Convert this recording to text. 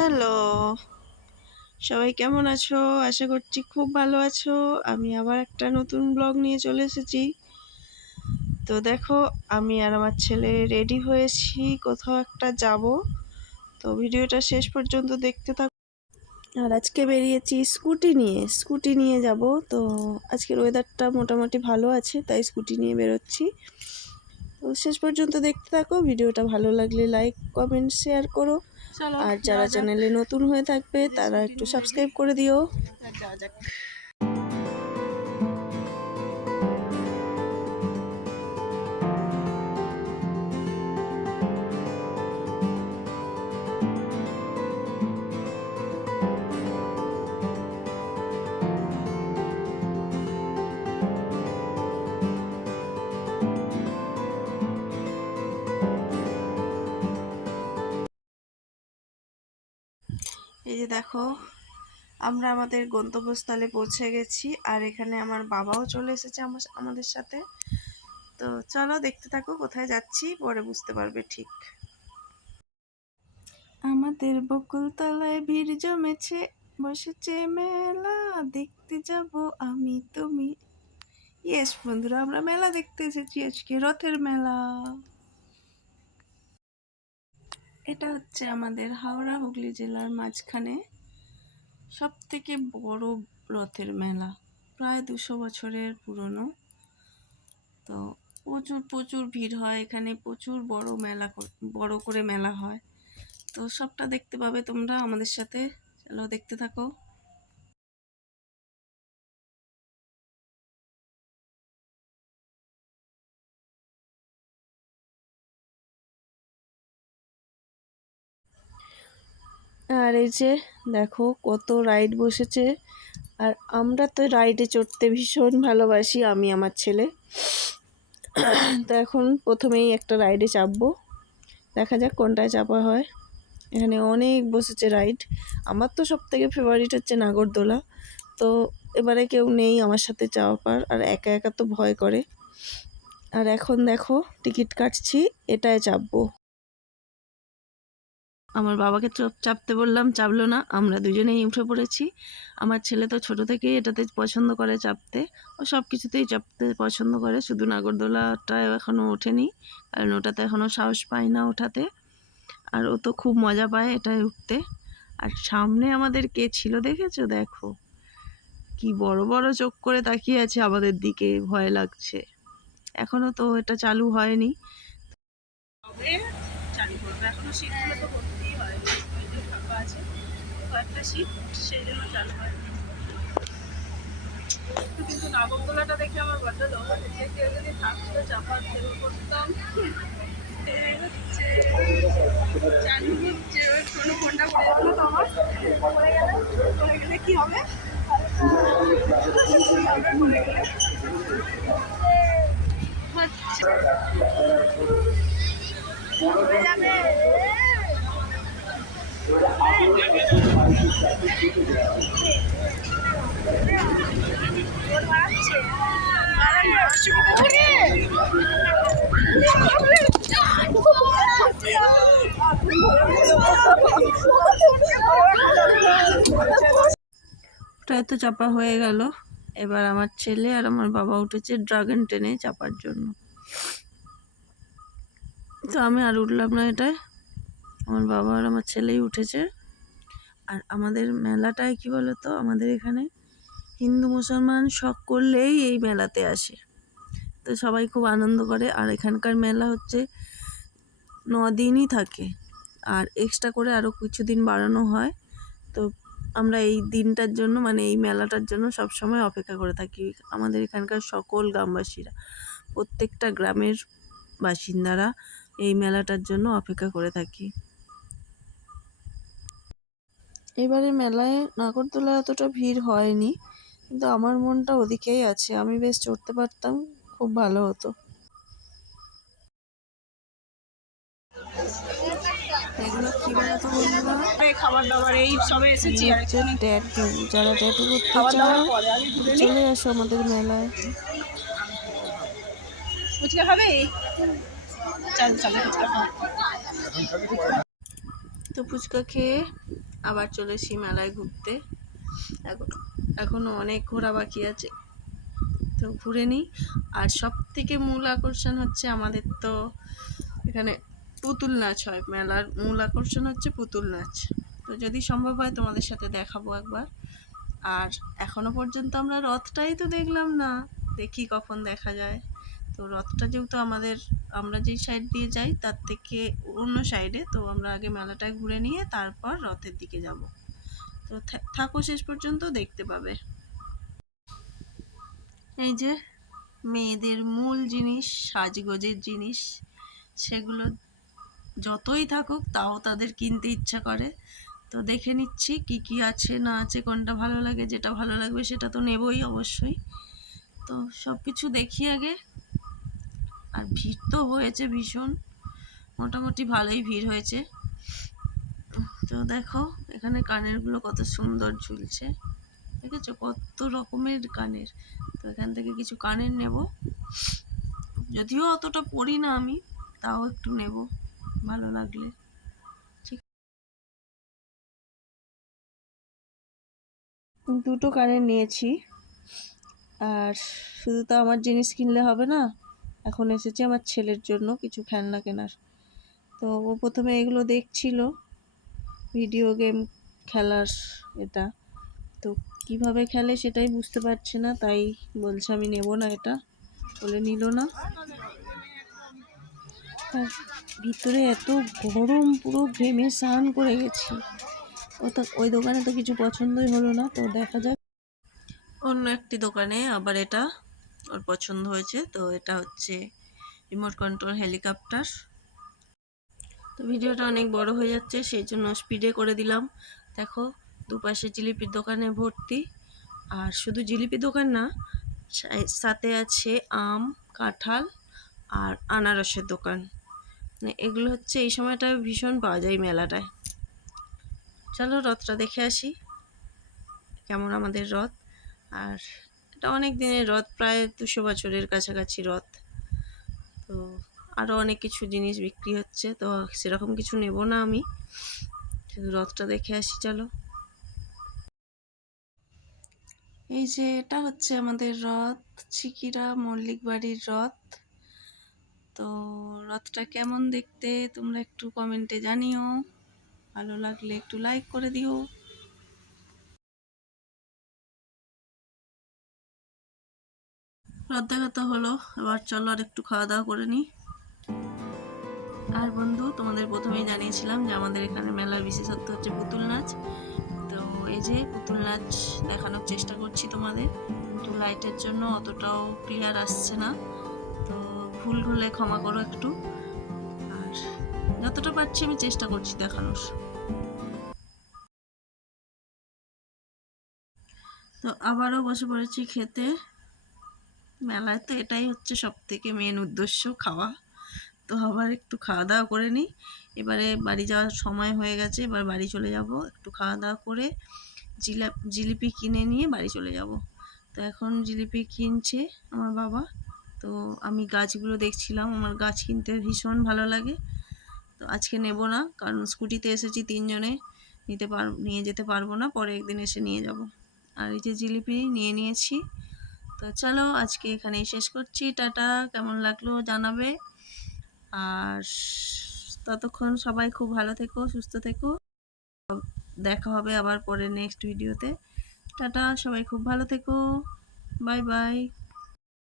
Hello. সবাই কেমন আছো? আশা করছি খুব ভালো আছো। আমি আবার একটা নতুন ব্লগ নিয়ে চলে এসেছি। তো দেখো, আমি আর আমার ছেলে রেডি হয়েছি, কোথাও একটা যাব। তো ভিডিওটা শেষ পর্যন্ত দেখতে থাকো। আর আজকে বেরিয়েছি স্কুটি নিয়ে। স্কুটি নিয়ে যাব। তো আজকের ওয়েদারটা মোটামুটি ভালো আছে, তাই স্কুটি নিয়ে বেরোচ্ছি। শেষ পর্যন্ত দেখতে থাকো। ভিডিওটা ভালো লাগলে লাইক কমেন্ট শেয়ার করো। আর যারা চ্যানেলে নতুন হয়ে থাকবে তারা একটু সাবস্ক্রাইব করে দিও। এই যে দেখো, আমরা আমাদের গন্তব্যস্থলে পৌঁছে গেছি আর এখানে আমার বাবাও চলে এসেছে আমার, আমাদের সাথে। তো চলো দেখতে থাকো কোথায় যাচ্ছি, পরে বুঝতে পারবে ঠিক। আমাদের বকুলতলায় ভিড় জমেছে, বসেছে মেলা, দেখতে যাব আমি তুমি। ইয়েস বন্ধুরা, আমরা মেলা দেখতে এসেছি, আজকে রথের মেলা। এটা হচ্ছে আমাদের হাওড়া হুগলি জেলার মাঝখানে সব থেকে বড় রথের মেলা। প্রায় দুশো বছরের পুরনো। তো প্রচুর প্রচুর ভিড় হয় এখানে, প্রচুর বড় মেলা বড় করে মেলা হয়। তো সবটা দেখতে পাবে তোমরা আমাদের সাথে। চলো দেখতে থাকো। আর এই যে দেখো কত রাইড বসেছে। আর আমরা তো রাইডে চড়তে ভীষণ ভালোবাসি, আমি আমার ছেলে। তো এখন প্রথমেই একটা রাইডে চাপবো। দেখা যাক কোনটায় চাপা হয়। এখানে অনেক বসেছে রাইড। আমার তো সব থেকে ফেভারিট হচ্ছে নাগরদোলা। তো এবারে কেউ নেই আমার সাথে চাপার, আর একা একা তো ভয় করে। আর এখন দেখো, টিকিট কাটছি, এটায় চাপবো। আমার বাবাকে চপ চাপতে বললাম, চাপলো না, আমরা দুজনেই উঠে পড়েছি। আমার ছেলে তো ছোট থেকেই এটাতে পছন্দ করে চাপতে। ও সব কিছুতেই চাপতে পছন্দ করে, শুধু নাগরদোলাটা এখনও ওঠেনি, কারণ ওটাতে এখনও সাহস পায় না ওঠাতে। আর ও তো খুব মজা পায় এটায় উঠতে। আর সামনে আমাদের কে ছিল দেখেছ? দেখো। কি বড় বড় চোখ করে তাকিয়ে আছে আমাদের দিকে, ভয় লাগছে। এখনও তো এটা চালু হয়নি। এখনও সিটগুলো তো ভর্তিই হয়নি ওই যে ফাঁকা আছে, কয়েকটা সিট সেই জন্য চালু হয়নি তো কিন্তু নাগরদোলাটা দেখে আমার বড্ড লোক যে কেউ যদি থাকতো চাপার দেবো করতাম চালু হচ্ছে ফোনটা পড়ে যাব তো আমার, পড়ে গেলে পড়ে গেলে কি হবে কি হবে পড়ে গেলে হচ্ছে যাবে তো চাপা হয়ে গেল। এবার আমার ছেলে আর আমার বাবা উঠেছে ড্রাগন টেনে চাপার জন্য। তো আমি আর উঠলাম না এটায়। আমার বাবা আর আমার ছেলেই উঠেছে। আর আমাদের মেলাটায় কি বলতো? আমাদের এখানে হিন্দু, মুসলমান শখ করলেই এই মেলাতে আসে। তো সবাই খুব আনন্দ করে। আর এখানকার মেলা হচ্ছে ন দিনই থাকে। আর এক্সট্রা করে আরও কিছুদিন বাড়ানো হয়। তো আমরা এই দিনটার জন্য মানে এই মেলাটার জন্য সব সময় অপেক্ষা করে থাকি। আমাদের এখানকার সকল গ্রামবাসীরা, প্রত্যেকটা গ্রামের বাসিন্দারা এই মেলাটার জন্য অপেক্ষা করে থাকি। এবারে মেলায় নাগরদোলা এতটা ভিড় হয়নি কিন্তু আমার মনটা ওদিকেই আছে। আমি বেশ চড়তে পারতাম খুব ভালো হতো। এগুলো কি বলতো বন্ধুরা? খাবার দাবার এই সবে এসেছি আর হচ্ছে ট্যাটু যারা ট্যাটু করতে চাও চলে আসো আমাদের মেলায়। ফুচকা খাবে? তো ফুচকা খেয়ে আবার চলেছি মেলায় ঘুরতে। এখন এখনও অনেক ঘোরা বাকি আছে। তো ঘুরে নিই। আর সব থেকে মূল আকর্ষণ হচ্ছে আমাদের তো এখানে পুতুল নাচ হয়। মেলার মূল আকর্ষণ হচ্ছে পুতুল নাচ। তো যদি সম্ভব হয় তোমাদের সাথে দেখাবো একবার। আর এখনও পর্যন্ত আমরা রথটাই তো দেখলাম না। দেখি কখন দেখা যায়। তো রথটা যেহেতু আমাদের, আমরা যেই সাইড দিয়ে যাই, তার থেকে অন্য সাইডে তো আমরা আগে মেলাটা ঘুরে নিয়ে তারপর রথের দিকে যাব। তো থাকো শেষ পর্যন্ত দেখতে পাবে। এই যে মেয়েদের মূল জিনিস, সাজগোজের জিনিস, সেগুলো যতই থাকুক তাও তাদের কিনতে ইচ্ছা করে। তো দেখে নিচ্ছি কি কি আছে, না আছে, কোনটা ভালো লাগে, যেটা ভালো লাগবে সেটা তো নেবই অবশ্যই। তো সব কিছু দেখি আগে। আর ভিড় তো হয়েছে ভীষণ। মোটামুটি ভালোই ভিড় হয়েছে। তো দেখো, এখানে কানেরগুলো কত সুন্দর ঝুলছে। দেখেছ? কত রকমের কানের। তো এখান থেকে কিছু কানের নেব। যদিও অতটা পড়ি না আমি, তাও একটু নেব। ভালো লাগলে। দুটো কানের নিয়েছি। আর শুধু তো আমার জিনিস কিনলে হবে না এখন এসেছে আমার ছেলের জন্য কিছু খেলনা কেনার। তো ও প্রথমে এগুলো দেখছিল ভিডিও গেম খেলার এটা। তো কীভাবে খেলে সেটাই বুঝতে পারছে না, তাই বলছে আমি নেব না এটা। বলে নিল না। তার ভিতরে এত গরম পুরো ঘেমে স্নান করে গেছি। ও তো, ওই দোকানে তো কিছু পছন্দই হলো না, তো দেখা যাক। অন্য একটি দোকানে আবার এটা ওর পছন্দ হয়েছে, তো এটা হচ্ছে রিমোট কন্ট্রোল হেলিকপ্টার। তো ভিডিওটা অনেক বড় হয়ে যাচ্ছে, সেই জন্য স্পিডে করে দিলাম। দেখো, দুপাশে জিলিপির দোকানে ভর্তি। আর শুধু জিলিপি দোকান না সাথে আছে আম, কাঁঠাল আর আনারসের দোকান। মানে এগুলো হচ্ছে এই সময়টা ভীষণ পাওয়া যায় মেলাটায়। চলো রথটা দেখে আসি, কেমন আমাদের রথ। আর এটা অনেক দিনের রথ, প্রায় দুশো বছরের কাছাকাছি রথ। তো আরও অনেক কিছু জিনিস বিক্রি হচ্ছে, তো সেরকম কিছু নেব না আমি। শুধু রথটা দেখে আসি, চলো। এই যে এটা হচ্ছে আমাদের রথ চিকিরা মল্লিক বাড়ির রথ। তো রথটা কেমন দেখতে তোমরা একটু কমেন্টে জানিও। ভালো লাগলে একটু লাইক করে দিও। রথ দেখা তো হলো, এবার চলো আর একটু খাওয়া দাওয়া করে নিই। আর বন্ধু, তোমাদের প্রথমেই জানিয়েছিলাম যে আমাদের এখানে মেলার বিশেষত্ব হচ্ছে পুতুল নাচ। তো এই যে পুতুল নাচ দেখানোর চেষ্টা করছি তোমাদের। কিন্তু লাইটের জন্য অতটাও ক্লিয়ার আসছে না। তো ভুল হলে ক্ষমা করো একটু। আর যতটা পারছি আমি চেষ্টা করছি দেখানোর। তো আবারও বসে পড়েছি খেতে। মেলায় তো এটাই হচ্ছে সব থেকে মেন উদ্দেশ্য খাওয়া। তো আবার একটু খাওয়া দাওয়া করে নিই। এবারে বাড়ি যাওয়ার সময় হয়ে গেছে, এবার বাড়ি চলে যাব। একটু খাওয়া দাওয়া করে জিলা, জিলিপি কিনে নিয়ে বাড়ি চলে যাব। তো এখন জিলিপি কিনছে আমার বাবা। তো আমি গাছগুলো দেখছিলাম, আমার গাছ কিনতে ভীষণ ভালো লাগে। তো আজকে নেব না, কারণ স্কুটিতে এসেছি তিনজনে। নিতে পার, নিয়ে যেতে পারব না, পরে একদিন এসে নিয়ে যাব। আর এই যে জিলিপি নিয়ে নিয়েছি তো চলো আজকে এখানেই শেষ করছি। টাটা, কেমন লাগল জানাবে। আর ততক্ষণ সবাই খুব ভালো থেকো, সুস্থ থেকো। দেখা হবে আবার পরে নেক্সট ভিডিওতে টাটা, সবাই খুব ভালো থেকো। Bye bye